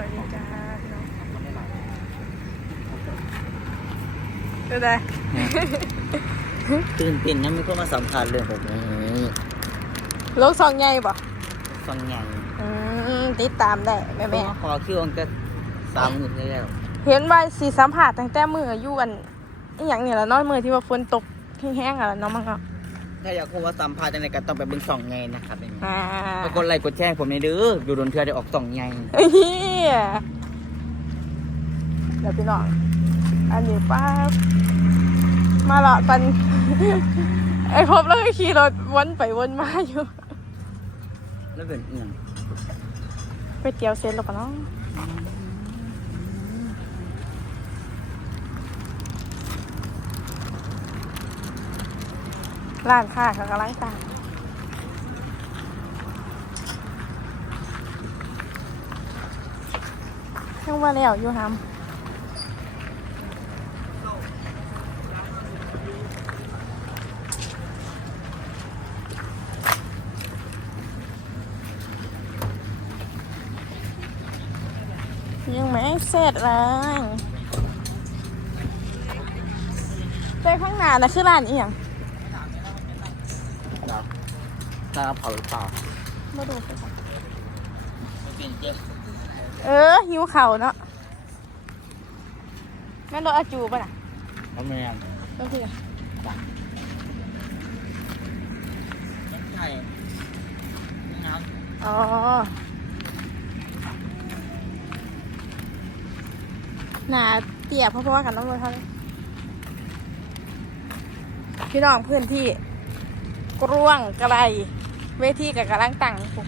วัสดีจ้าพี่น้องเป็นไงตื่นเต้นยังไม่เข้ามาสัมผัสเรื่องแบบนี้โลกซองใหญ่ป่ะฟังไงอืมติดตามได้แม่แม่ขอคิวตั้งแต่สามหมื่นได้แล้วเห็นว่าสีสัมผัสตั้งแต่มืออยู่อันอหย่างเนี่ยแหละเนาะมือที่ว่าฝนตกแห้งๆอะเนาะมันก็ ถ้าอยากรู้ว่าสัมผัสยังไงก็ต้องไปเบิ่งสองไงนะครับอ่าก็กดไลค์กดแชร์ผมในอยเด้อดูโดนเทือได้ออกสองไงเฮ้ยเดี๋ยวพี่น้อง อันนี้ป้ามาละปันไอ้พบแล้วก็ขี่รถวนไปวนมาอยู่แล้วเป็นเอื่องไปเตี๋ยวเซ็นหรอปะเนาะ ร้านค้าเขากำลังตางยังว่าแล้วอยู่หำยังไม่เสร็จเลยไปข้างหน้านะคือร้านอีหยัง ครับ ถ้าเผาหรือเปล่ามาดูไปก่อนเป็นเยอะเออ หิวเข่าวเนาะแม่นรถอาจูป่ะน่ะทำไมอะรถที่ใช่น้อ๋อหนาเตี้ยเพราะว่ากันน้ำรถเท่านี้พี่น้องพื้นที่กร่วงไกล เวทีกับกำลังตั้งอยู่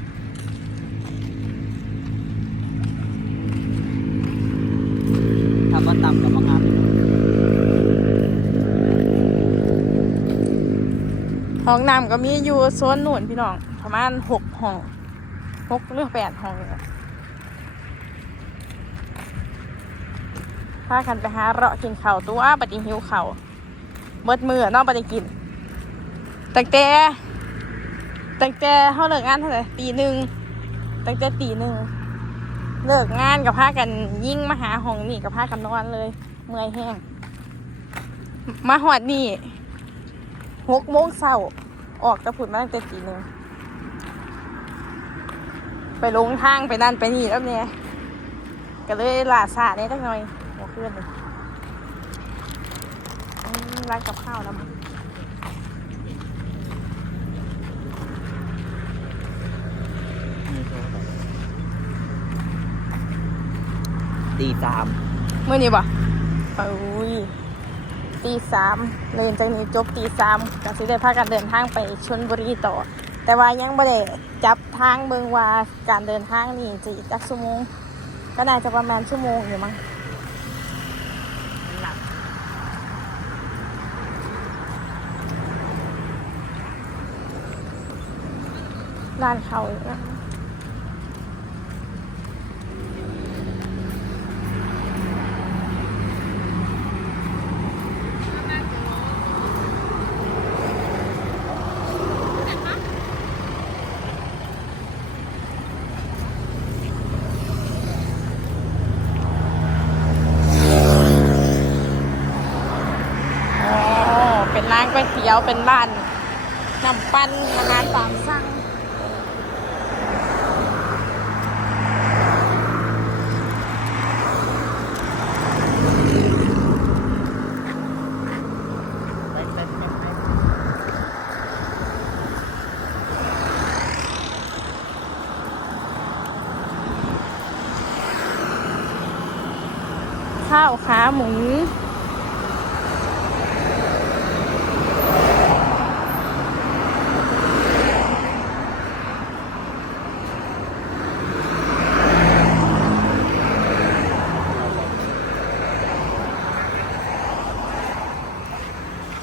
ำทำว่าต่ำกับมางานห้องน้ำก็มีอยู่โซนนู่นพี่น้อง ประมาณหกห้องหกหรือแปดห้องเนี่ยพากันไปหาเราะกินข้าวตัวปฏิหิวข้าวเบิดมือเนอกปฏิกินตั้งแต่ ตั้งแต่เขาเลิกงานเท่าไหร่ตีหนึ่งตั้งแต่ตีหนึ่งเลิกงานกับพากันยิ่งมาหาห้องนี่กับพากันนอนเลย เมื่อยแห้ง มาหอดนี่หกโมงเช้าออกกระผุดมาตั้งแต่ตีหนึ่งไปลงทางไปนั่นไปนี่แล้วเนี่ยก็เลยลาซาเนี่ยจักหน่อยหัวขึ้นเลยร้านกับข้าวนะ ตีสามเมื่อนี้บ่อุ้ยตีสามเรียนจากนี้จบตีสามก็สิได้พากันเดินทางไปชนบุรีต่อ แต่ว่ายังไม่ได้จับทางเบิงว่าการเดินทางนี่จะอีกจักชั่วโมง ก็น่าจะประมาณชั่วโมงอยู่มั้งร้านเขาอีกแล้วอ๋อเป็นร้านก๋ว ยเตี๋ยวเป็นร้านน้ำปั้นอาหารตามสั่งข้าวขาหมู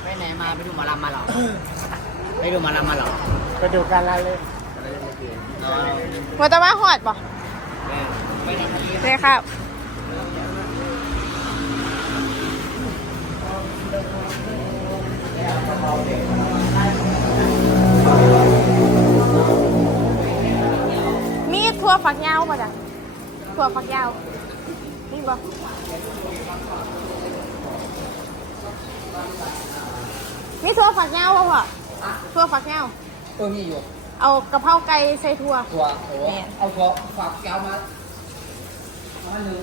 ไปไหนมาไปดูหมอลำมาเหรอ ไปดูหมอลำมาเหรอไปดูการละเลยวัตมาหอดป่ะไปไหนมาเลยครับ มีทั่วฝักยาวป่ะจ๊ะถั่วฝักยาวนี่บ่ มีถั่วฝักยาวบ่พ่อถั่วฝักยาวเออมีอยู่ เอากะเพราไก่ใส่ถั่วตัวโอ้แม่นเอาตัวฝากแก้วมามาหนึ่ง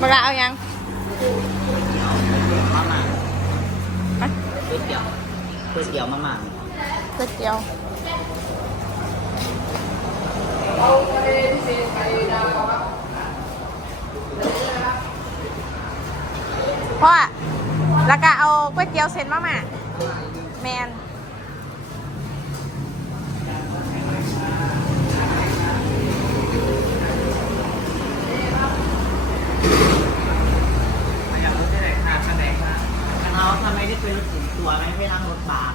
มาละเอายังมาม่ามาก๋วยเตี๋ยวก๋วยเตี๋ยวมาม่าก๋วยเตี๋ยวพ่อแล้วก็เอา ก๋วยเตี๋ยวเส้นมาม่าแมนอยากรู้ที่ไหนค่ะคันไหนคะเราทำไมได้เป็นรถถึงตัวไม่ไปนั่งรถบัส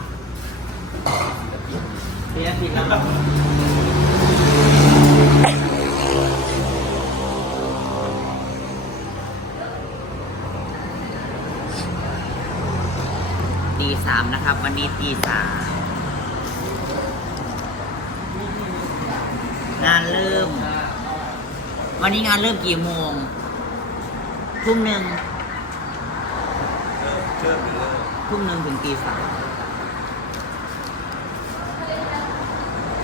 เสียผิดแล้วแบบ สามนะครับ วันนี้ตีสามงานเริ่ม วันนี้งานเริ่มกี่โมงทุ่มหนึ่งทุ่มหนึ่งถึงตีสาม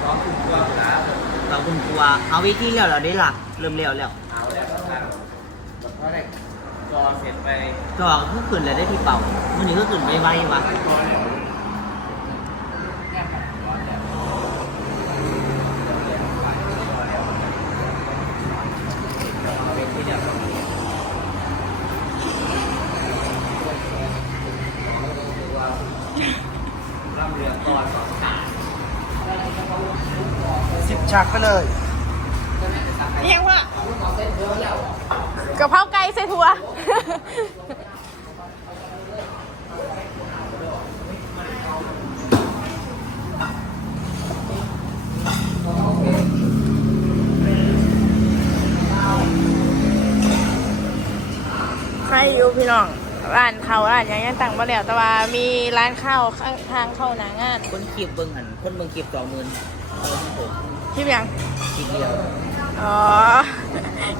เราคุณกลัวเราคุณกลัวเอาวิธีเลี้ยวเราได้หลักเริ่มเลี้ยวแล้วเอาแล้ว ครับเพราะได้จอเสร็จไปก็ทุกคืนเลยได้พี่เป่ามื่อนี้ก็คืนไวๆวะจอเนี่ยแค่ผัดร้อนแล้วเอาไปที่เดียวร่ำเรือก่อนสองขาสิบฉากไปเลยเรียกว่ากะเพราไก่ใส่ถั่ว ใครอยู่พี่น้อง ร้านเขาวร้านหยังยังตั้งมาแล้วแต่ว่ามีร้านข้าวข้างทางเข้าหนางานคนขีบเบิ้งหันคนเบิ้งขีบสองหมื่นเออที่ผมคลิปยังขีดเดียว อ๋อ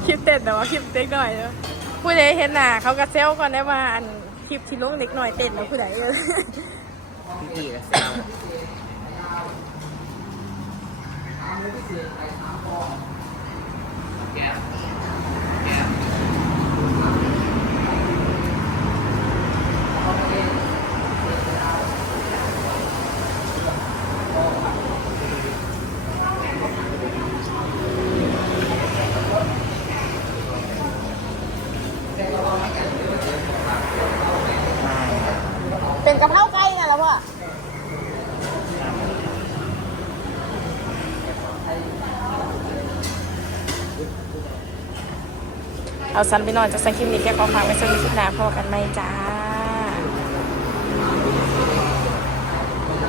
คลิปเต้นแต่ว่าคลิปเล็กหน่อยเนอะ ผู้ใดเห็นหน้าเขาก็เซลก่อนได้ว่าอันคลิปที่ลงเล็กหน่อยเต้นแล้วผู้ใดเออพี่พี่กับแซวแก้วแก้ว เป็นกะเพราไก่น่ะแล้วพ่อ เอาสันไปหน่อยจากสันคลิปนี้แค่ขอฝากไว้สำหรับคลิปหน้าพอกันไหมจ้า